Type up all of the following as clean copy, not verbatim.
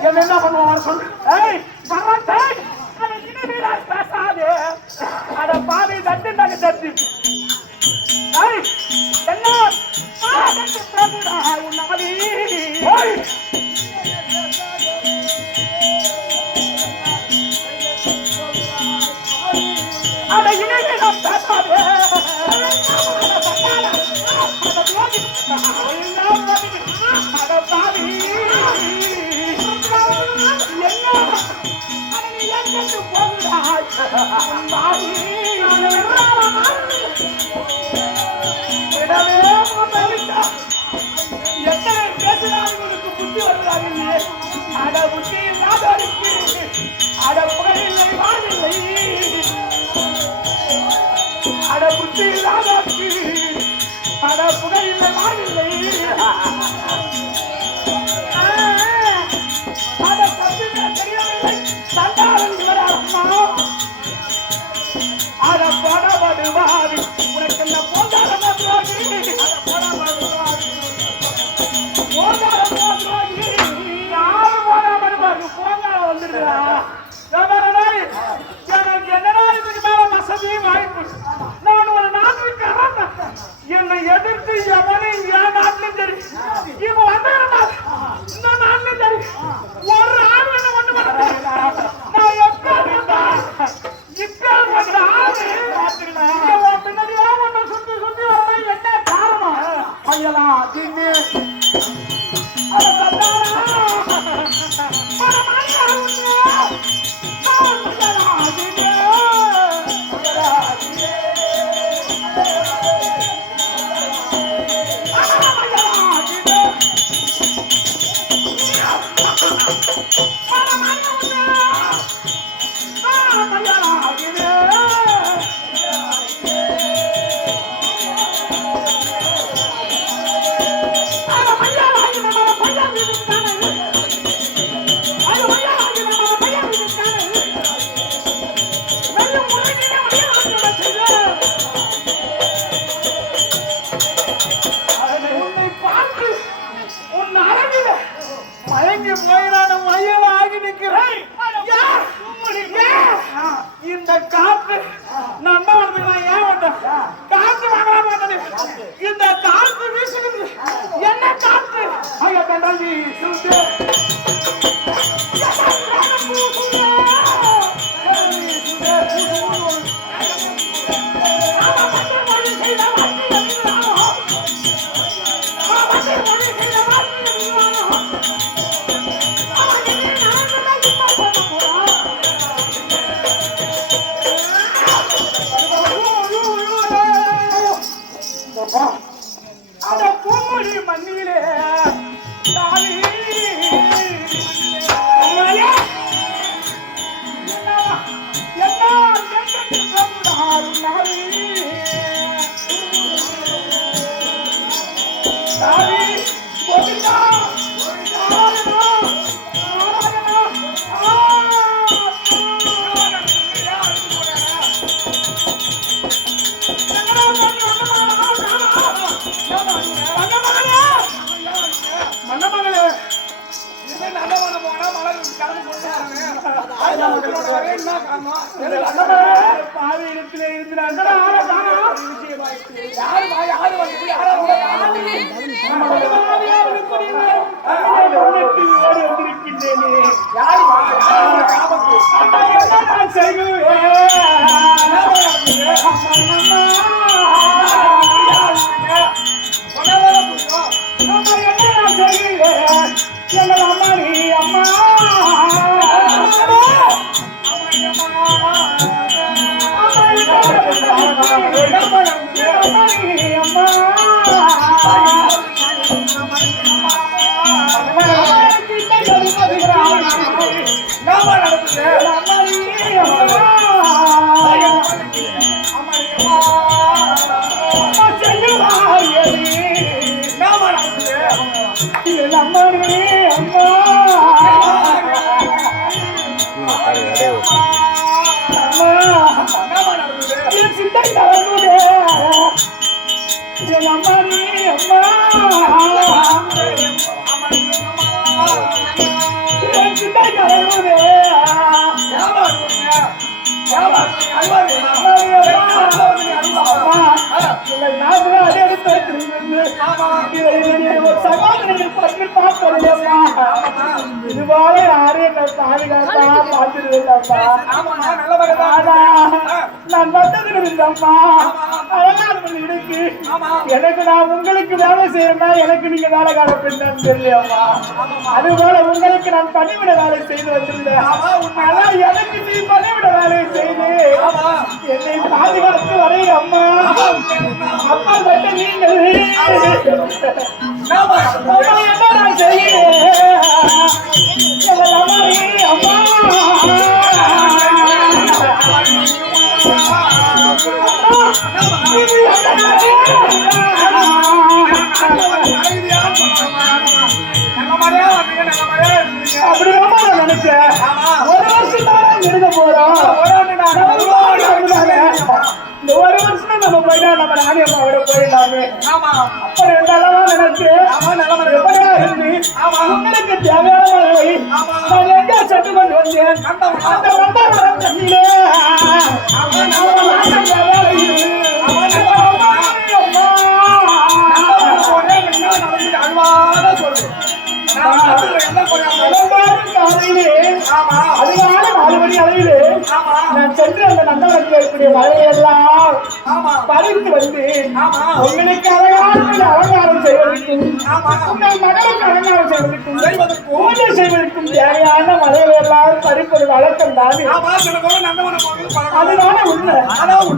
என்ன பண்ணுவான் சொல்லு. பேசாதே அட பாவி தட்டு நாங்க தட்டு என்ன உன்னாதி அட இனிமே நான் பேசாதே அட பாவி பேசுறாங்களுக்கு புத்தி வருகிறாங்க அட புத்தி இல்லாதவருக்கு அட புகையில்லை வாழில்லை அட புத்தி இல்லாதவருக்கு அட புகையில்லை வாழில்லை அட தப்பிக்க தெரியவில்லை சண்டாளன் இவராமா அட படபடுவாரி உனக்கு என்ன போதாரமா துரோகி என்னை எதிர்த்து எவனை என் நாட்டிலும் சரி இவன் வந்தா இந்த நாட்டிலும் சரி ஒரு ஆள் என்ன ஒண்ணு நான் எப்ப பின்னாடியா ஒண்ணு சுத்தி சுத்தி வர என்ன காரணம் ஐயலா தின்னு இந்த காத்து நம்பவனுக்கு நான் ஏன் வந்தேன் காத்து வாங்கலாம் வந்தது இந்த காத்து வீசுகிறது என்ன காத்து ஐயா கண்டாஜி சுத்து அட பூமொழி மண்ணிலே தாலி பாதையிடத்திலே இருக்கிறாங்க எங்கள் அம்மா நீ அம்மா சகோதரிகள் பற்றி பார்க்கலையம்மா இதுவாக யாரையும் பாதுகாப்பா பார்த்துருவேன்ப்பா நான் வந்ததுல இருந்தம்மா அழகான இருக்கு எனக்கு நான் உங்களுக்கு வேலை செய்யணும்னா எனக்கு நீங்க வேலை காலப்பேன்னு தெரியலையம்மா அதுபோல உங்களுக்கு நான் பணிவிட வேலை செய்து வந்திருந்தேன் அதான் எனக்கு நீ பணிவிட வேலையை செய்து என்னை பாதுகாத்து வரை அம்மா அப்பா பட்ட நீங்கள் என்ன நான் செய்கிறேன் அம்மா அப்படிதான் நினைச்சேன் ஒரு வருஷம் தான் இருக்க போறோம் இந்த ஒரு வருஷம் நம்ம போயிட்டா நம்ம நானே அம்மாவோட போயிடலாமே அப்படி நல்லவா நினைச்சு உங்களுக்கு தேவையான நான் எங்க செட்டு கொண்டு வந்தேன் அந்த வந்தாரம் தண்ணியிலே அதிகால 4 மணி அளவிலே நான் சென்று அந்த நந்தவனத்தில் இருக்கக்கூடிய மலையெல்லாம் பறித்து வந்து உங்களுக்கு அலங்காரம் செய்வதற்கும் உங்கள் மகளுக்கு அலங்காரம் செய்வதற்கும் பூஜை செய்வதற்கும் தேவையான மலையெல்லாம் பறிப்பது வழக்கம் தானே அதுதானே உண்மை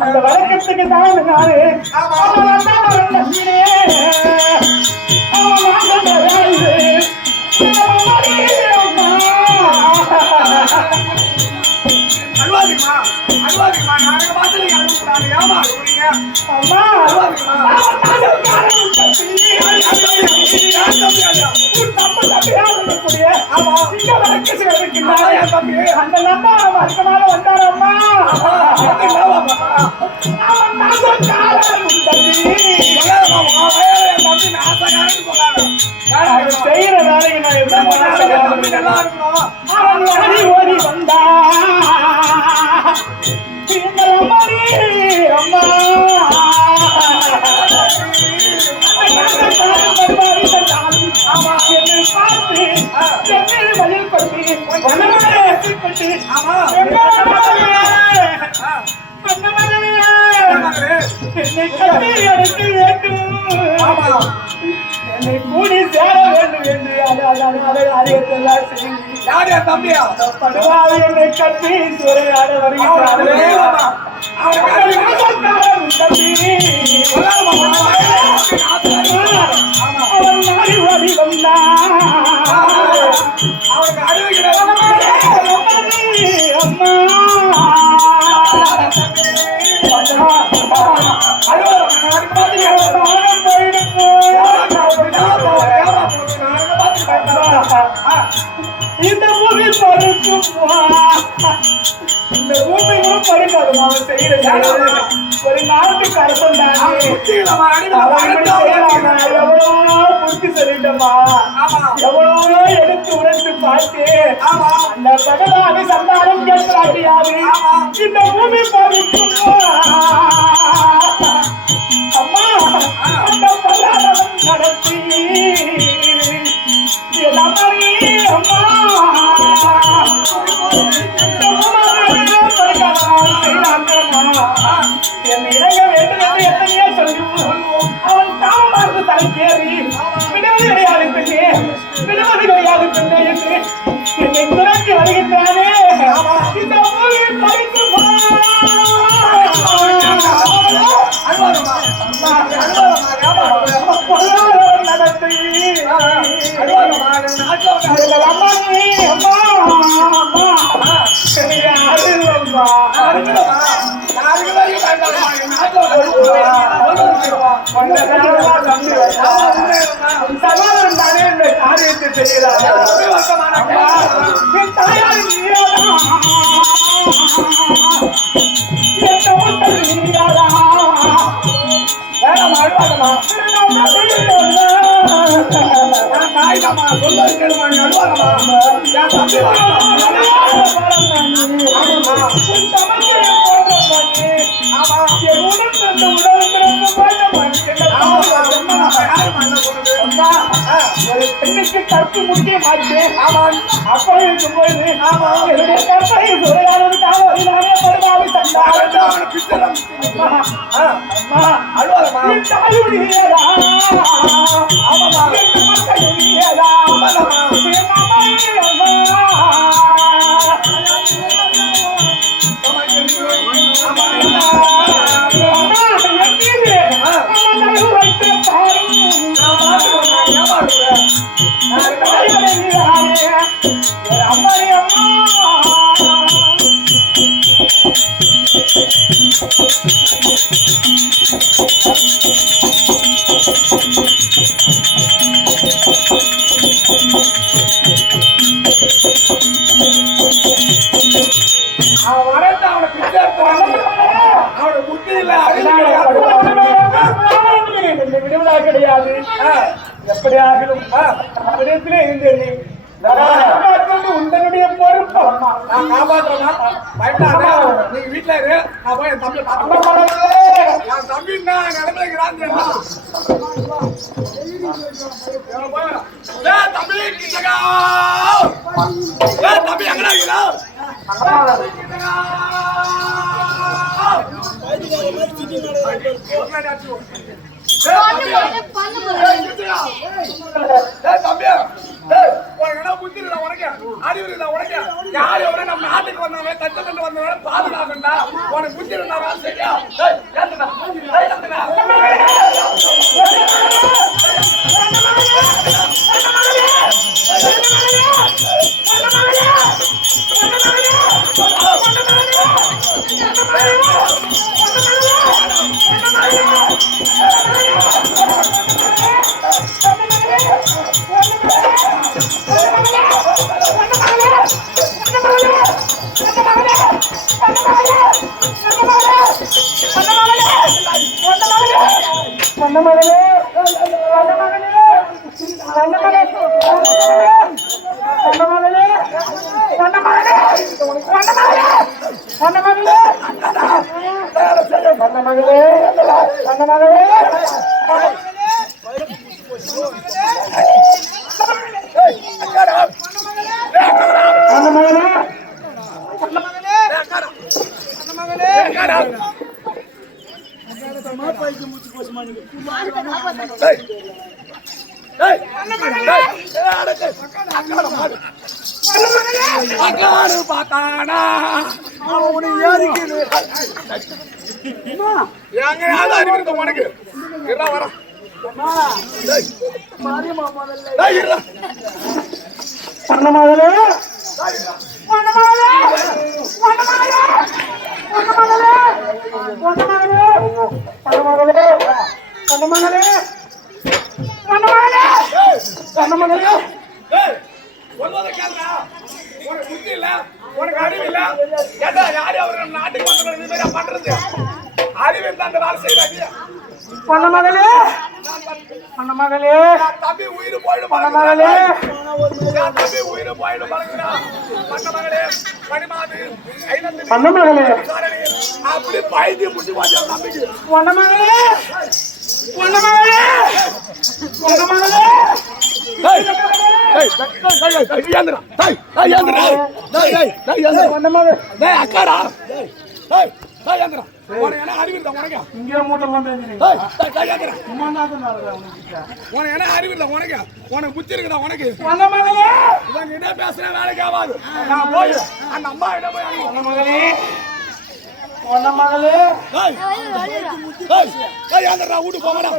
அந்த வழக்கத்துக்கு தான் நானே அந்த நம்ம வருத்தமான வந்தாரம்மா செய்யற வேலையை நான் ஓடி வந்தா அம்மா வழியில் படுத்தி என்னை கட்டி அடைத்து வேண்டும் என்னை கூடி சேர வேண்டும் என்று அறியத்தெல்லாம் படுவாது என்னை கட்டி சூறையாட வருகிறார் அவன் மாறி ஓடி வந்தான் இந்த பூமி படுக்கும் இந்த பூமி கூட படுக்காது அவன் செய்யறது ஒரு நாட்டுக்கு அரசன் எவ்வளோ புத்தி சொல்லிட்டமா எவ்வளோ எடுத்து உரைத்து பார்த்து அந்த பகவானை சந்தானம் கேட்கிறாரு யாரு இந்த பூமி படுக்கும் அம்மா அந்த பல்லாடம் நடத்தி அம்மா என் இறங்க வேண்டும் என்று எத்தனையோ சொல்லுவோம் அவன் காமமார்ந்து தலைக்கேறி விடுவது கிடையாது பெண்ணே விடுவது கிடையாது பெண்ணே என்று என்னை துறக்கி வருகின்றானே இந்த ஊரில் பறித்து நடத்தி சகோதரன் தானே இந்த காரியத்தை செய்கிறார் என் தாயார் வேணாம் அழுவாதமா தாய்தாமா சொல்ல கேளுமா நீ அழுவாதமா என் தம்பி பெண்ணுக்கு கற்பு முக்கியம் ஆச்சு அப்பா இருக்கும்போது என்னுடைய கற்பனை சொல்றாலும் நானே படுவாவை தந்தாலும் கிடையாது. எப்படியாகிலும் இடத்திலே இருந்தேன். உங்களுடைய பொறுப்பு நான் காப்பாற்றமா பயப்படாத. நீங்க வீட்டுல இரு, நான் போய் என் தம்பி என் தம்பி நிலைமைக்கிறான் தம்பி தம்பி எங்கடா நம்ம நாட்டுக்கு வந்தவங்க தச்சப்பட்டு வந்தவங்க பாதுகாக்கண்டா உனக்கு புத்தி இருந்தா சரியா பார்த்தானா உனக்கு வர உனக்கு புத்தி இல்ல, உனக்கு அறிவு இல்ல. யாரு அவரு நாட்டுக்கு வந்து பண்றது அறிவு இருந்தா அந்த வேலை செய்வாங்க. தம்பி உயிர் போயிடும் தம்பி உயிர் போயிடும் அப்படி பயந்து முடி வாங்க தம்பிக்கு அக்காடா அறிவில்லை உனக்கு இங்கே மூட்டெல்லாம் உனக்கு என்ன அறிவில்லை உனக்கு உனக்கு புத்தி இருக்குதா உனக்கு இவங்கிட்ட பேசுற வேலைக்கு ஆகாது. நான் போய் அந்த அம்மா கிட்ட போய் வீட்டு போங்கடா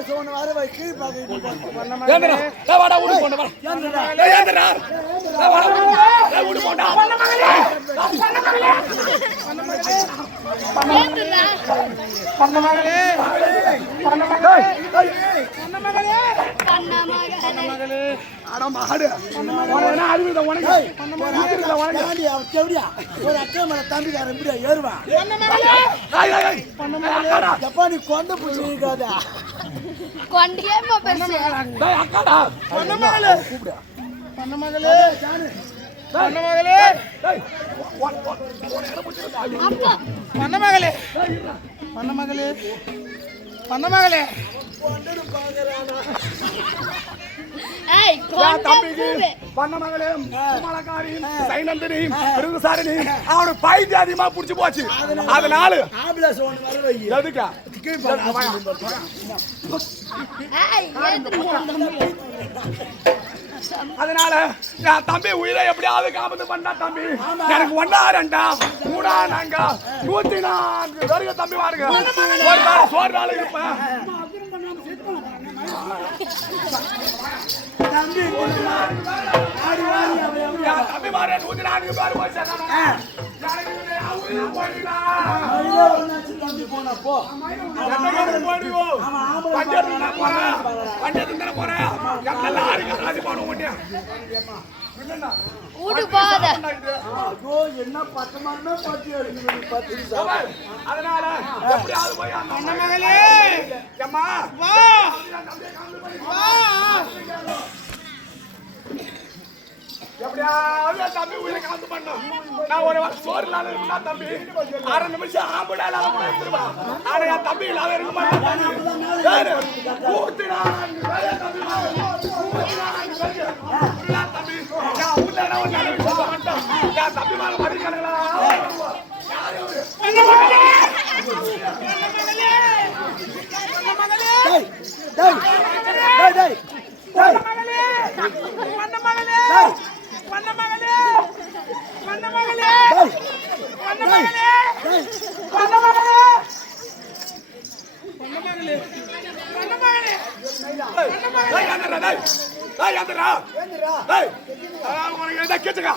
வாடா வீட்டு போண்டா வீட்டு போண்டா ஒரு அக்கா மேல தம்பிக்காரன் எப்படியா ஏறுவான்? நீ கொண்ட பிடிச்சிருக்காதா கொண்டியேமா பெருசு. டேய் அக்காடா பொன்னமகளே பொன்னமகளே பொன்னமகளே டேய் அப்பா பொன்னமகளே பொன்னமகளே பொன்னமகளே ஏய் தம்பிக்கு கொண்டே பண்ண மகளே குமலக்காரி சைனந்தினி விருதுசாரிணி அவனுக்கு பைத்தியம் அதிகமா புடிச்சு போச்சு அதனால எதுக்கா ஏய் ஏத்துங்க. அதனால என் தம்பி உயிரை எப்படியாவது காப்பது பண்ணா தம்பி எனக்கு 1 2 3 4 104 வருக தம்பி வாருங்க ஒரு நாள் சோறு நாள் இருப்பேன் தம்பி மாறே 104 பேர் போய் சேர்ந்தானே ஊடு போகாத. என்ன பட்டமான பாட்டி அதனால எப்படியாவது போய் பொன்னமகளே அம்மா வா வா எப்படியாவது என் தம்பி உயிரை காத்து பண்ணும் நான் ஒரு சோறு இல்லாத இருந்தா தம்பி 6 நிமிஷம் ஆம்பளை இல்லாத கூட இருந்துருவான் ஆனா என் தம்பி இல்லாத இருக்க மாட்டேன் தம்பி மேல மதிக்கணுங்களா உனக்கு கேச்சுக்கா